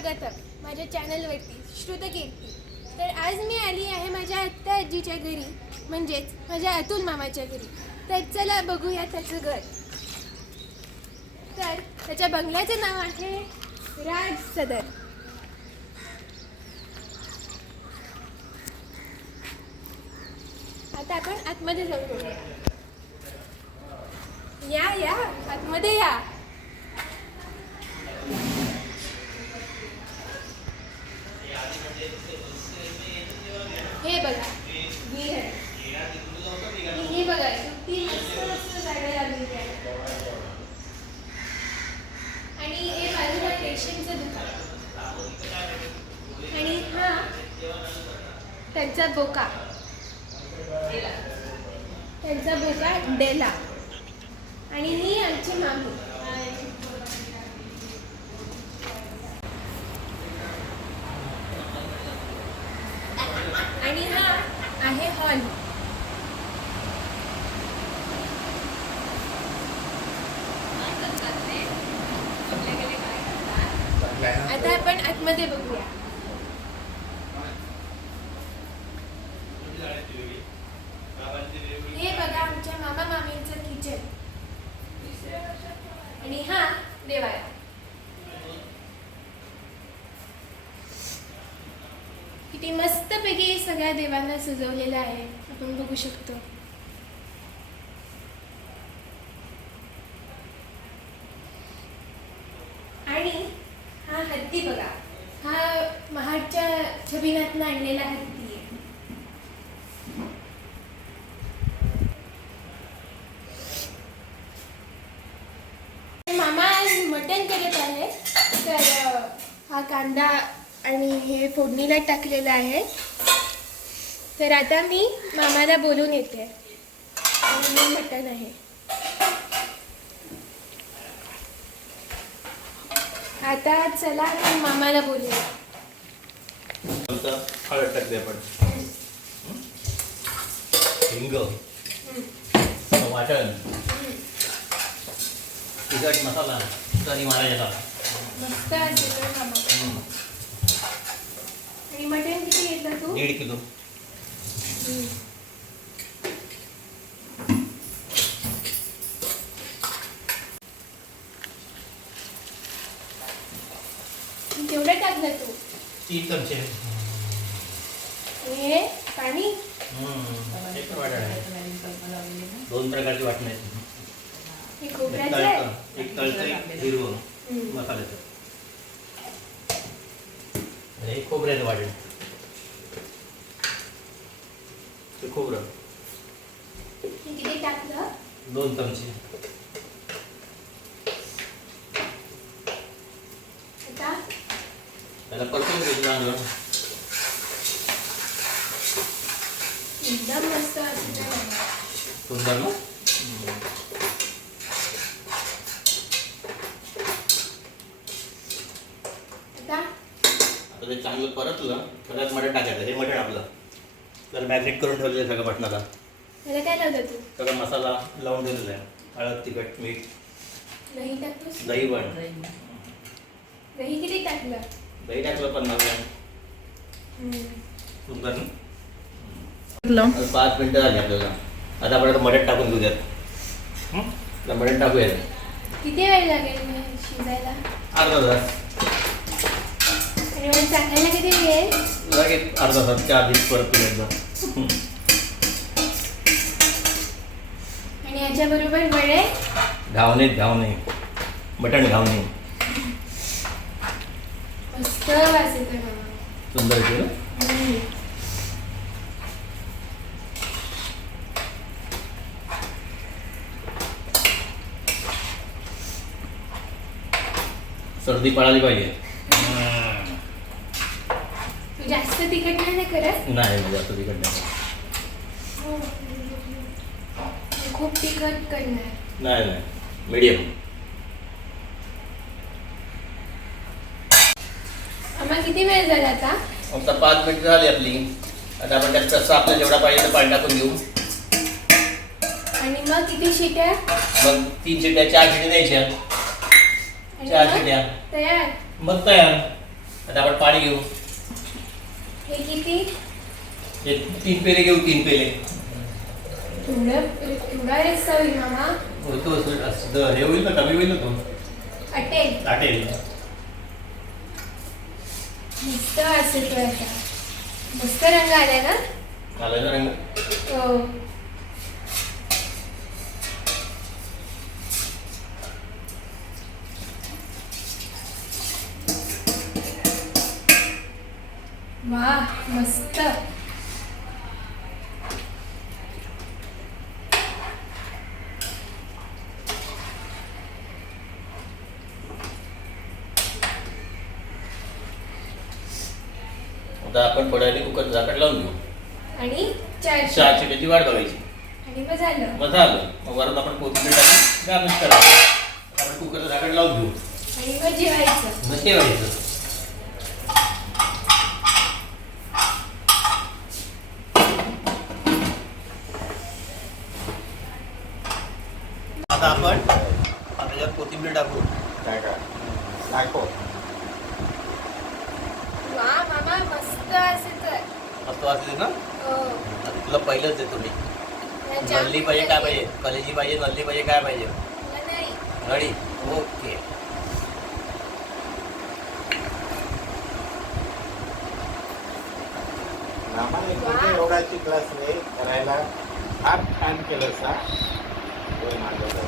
स्वागतम माझ्या चॅनलवरती श्रुतकीर्ती तर आज मी आली आहे माझ्या आत्या आजीच्या घरी म्हणजेच माझ्या अतुल मामाच्या घरी. तर चला बघूया त्याचं घर. तर त्याच्या बंगल्याचं नाव आहे राज सदर. आता आपण आतमध्ये जाऊ या या आतमध्ये या. हे बघा. हे बघा किती मस्त मस्त झाडं लागलेली आणि हे बाजूला पेशंटचं दुकान. आणि हा त्यांचा बोका. त्यांचा बोका डेला. आणि ही आमची मामी. आणि हा आहे हॉल आता आपण आतमध्ये बघूया. हे बघा आमच्या मामा मामींचं किचन. आणि हा देवाया किती मस्त मस्तपैकी सगळ्या देवांना सजवलेलं आहे. आपण बघू शकतो. आणि हा हत्ती बघा. हा महाडच्या छबिनातनं आणलेला हत्ती आहे. मामा आज मटण करत आहे. तर हा कांदा आणि हे फोडणीला टाकलेलं आहे. तर आता मी मामाला बोलून येते. मटण आहे. आता चला आपण मामाला बोलूया नंतर हळद आपण. हिंग. वाटण तिखट मसाला. तरी मारायचा मस्त आणि मटण किती घेतलं तू? दीड किलो. केवढं टाकलं तू? तीन चमचे. आणि हे पाणी? हम्म. हे पण वाटण आहे दोन प्रकारची वाटण आहेत. हे एक खोबऱ्याचं आहे. तळतं एक तळतं एक हिरवं हम्म. मसाल्याचं. आणि हे खोबऱ्याचं वाटण. ते खोबरं. किती टाकलं? दोन चमचे. आता? त्याला परतून घ्यायचं चांगलं एकदम मस्त असेल सुंदर ना? आता? आता ते चांगलं परतलं त्याच्यात मटण टाकायचं हे मटण आपलं. तर मॅग्नेट करून ठेवलेलं आहे सगळं मटणाला त्याला काय लावलं तू? सगळा मसाला लावून दिलेला आहे. हळद तिखट मीठ. दही टाकतोस? दही पण. दही किती टाकलं? दही टाकलं पन्नास ग्रॅम. सुंदर ना? आता पाच मिनटं झाली आपल्याला. आता आपण आता मटण टाकून घेऊयात. हं? आता मटण टाकूयात. किती वेळ लागेल हे शिजायला? अर्धा तास. आणि मग टाकायला किती वेळ? लगेच अर्धा तासच्या आधीच परतून एकदा. आणि याच्याबरोबर वडे घावणे घावणे मटण घावणे मस्त वास येतो मामा. सुंदर हम्म. सर्दी पळाली पाहिजे तू जास्त तिखट नाही जास्त तिखट नाही खूप तिखट करणार नाही नाही मीडियम आम्हाला किती वेळ झाला आता? आता पाच मिनिटं झाली आपली. आता आपण त्यात कसं आपल्याला जेवढा पाहिजे तर पाणी टाकून घेऊ. आणि मग किती शिट्या? मग तीन शिट्ट्या चार शिट्ट्या द्यायच्या. चार मग? शिट्ट्या तयार? मग तयार. आता आपण पाणी घेऊ. हे किती? हे तीन पेले घेऊ तीन पेले. थोडं थोडा रस्सा होईल मामा. होतो असं- हे होईल ना कमी होईल ना तो. अटेल. मस्त असेल तो आता मस्त रंग आलाय ना? मला ना रंग. हो. मस्त. आता आपण पडायला कुकर झाकण लावून घेऊ. आणि चार चहा चिकटची वाट बघायची. आणि मग झालं. मग झालं. मग वरून आपण कोथिंबीर टाकून गार्निश करायचं आपण कुकरचं झाकण लावून घेऊ. आणि मग जेवायचं. मग ठेवायचं आता आपण आता यात कोथिंबीर टाकू. काय काय? दाखव वा मामा मस्त असेल तर. मस्त वाजले ना? हो. आता तुला पहिलंच देतो मी. जाम नल्ली पाहिजे काय पाहिजे? कलेजी पाहिजे नल्ली पाहिजे काय पाहिजे? मला नाही. घडी ओके. आम्हाला कुठे एवढा क्लास नाही करायला. फार छान केलं सा होय माझं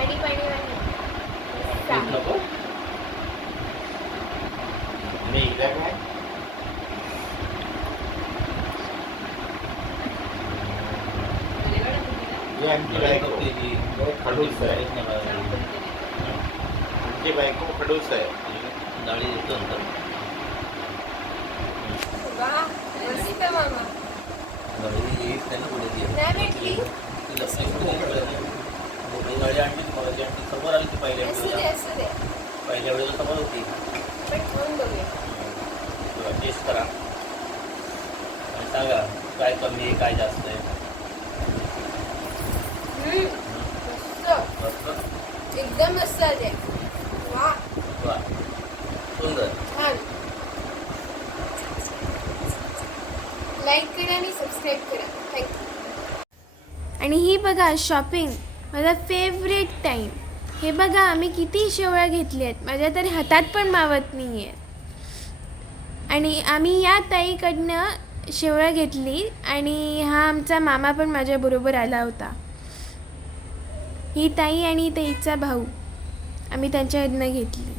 पाणी नको? मी एकदा काय? ही खडूस आहे. आमची बायको खडूस आहे. नळी देतो नंतर. नळी येत नाही ना पुढे मोठी नळी आणली तुम्हाला ती आणली. समोर आली ती पहिल्या असू दे वेळेला असू दे. पहिल्या वेळेला समोर होती. टेस्ट करा. आणि सांगा काय कमी आहे काय जास्त आहे? हम्म, मस्त. मस्त. एकदम मस्त वा. वा. सुंदर. छान. लाईक करा आणि सबस्क्राईब करा. थँक्यू आणि ही बघा शॉपिंग माझा फेवरेट टाईम हे बघा आम्ही किती शेवळ्या घेतल्या आहेत. माझ्या तरी हातात पण मावत नाही आहेत आणि आम्ही या ताईकडनं शेवळ्या घेतली आणि हा आमचा मामा पण माझ्याबरोबर आला होता. ही ताई आणि ताईचा भाऊ. आम्ही त्यांच्याकडनं घेतली.